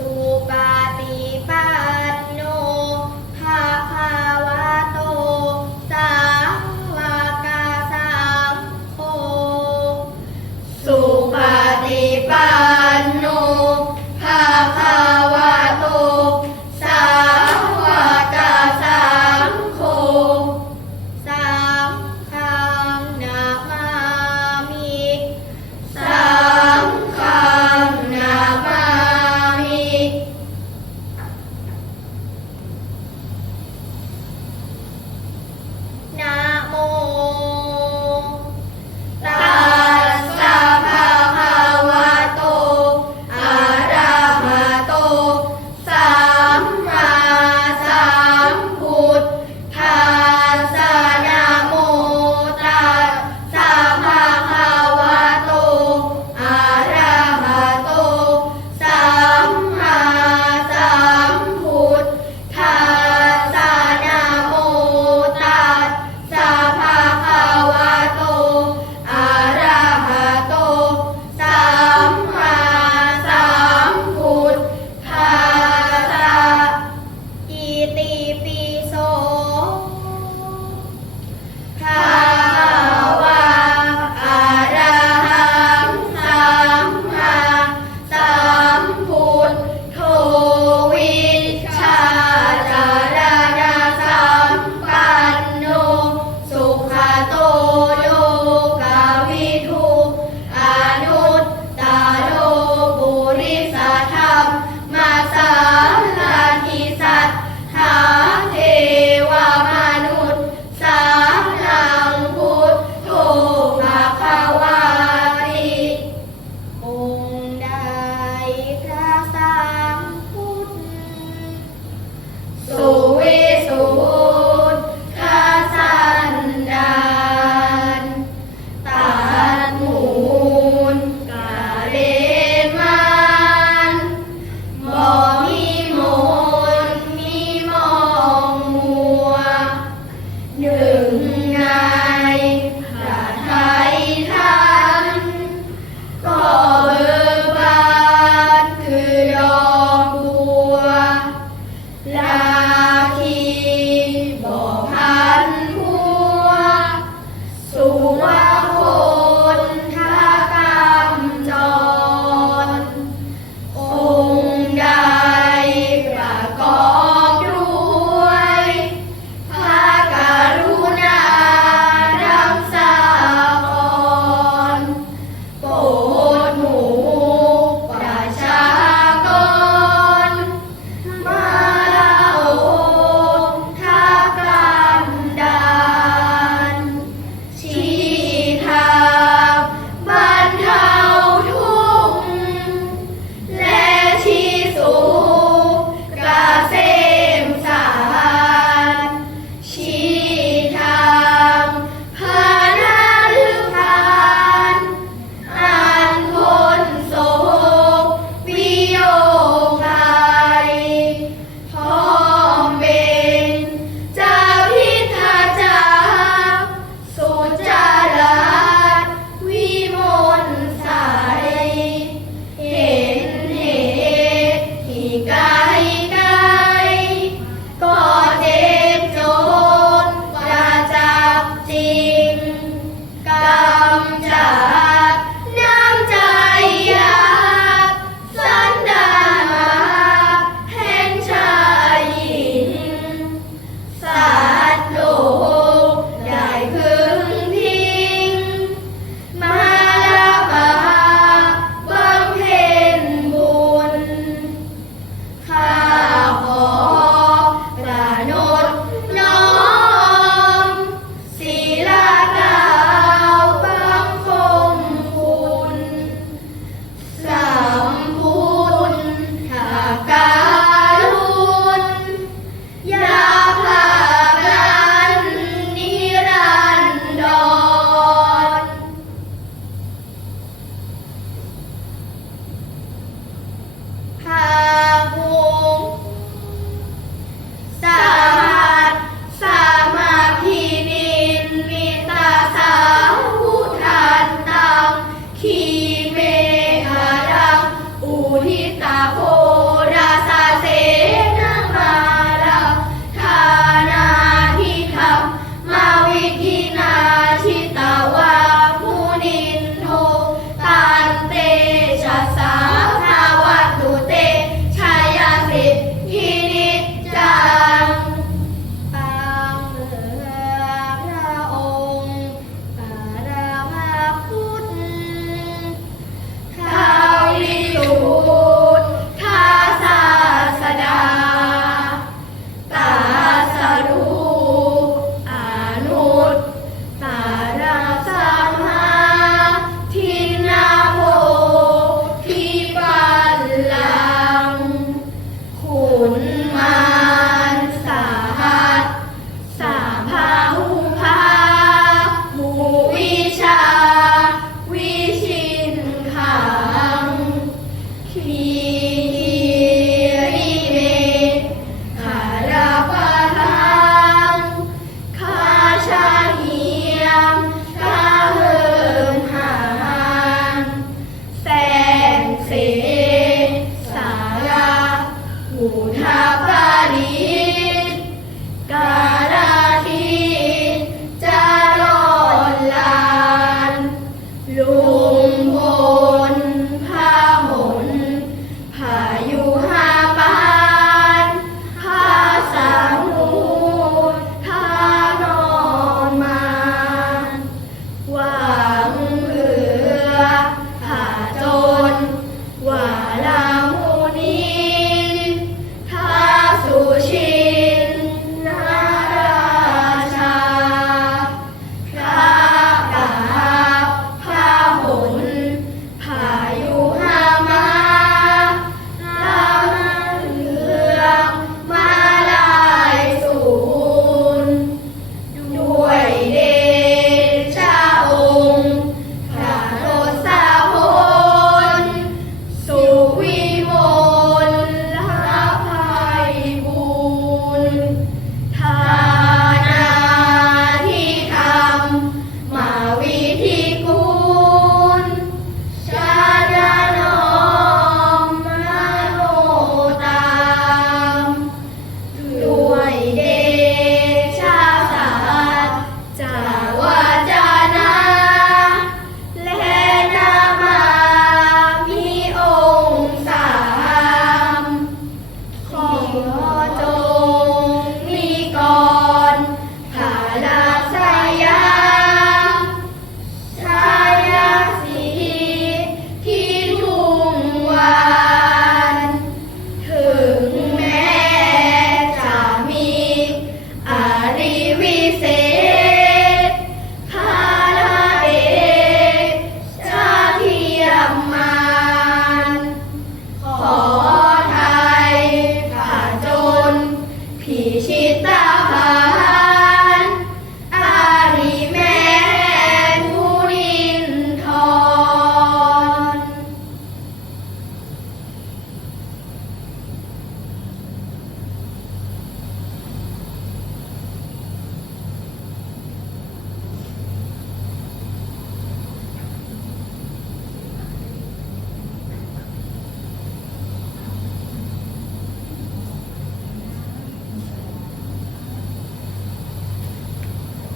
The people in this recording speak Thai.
สุปาติปา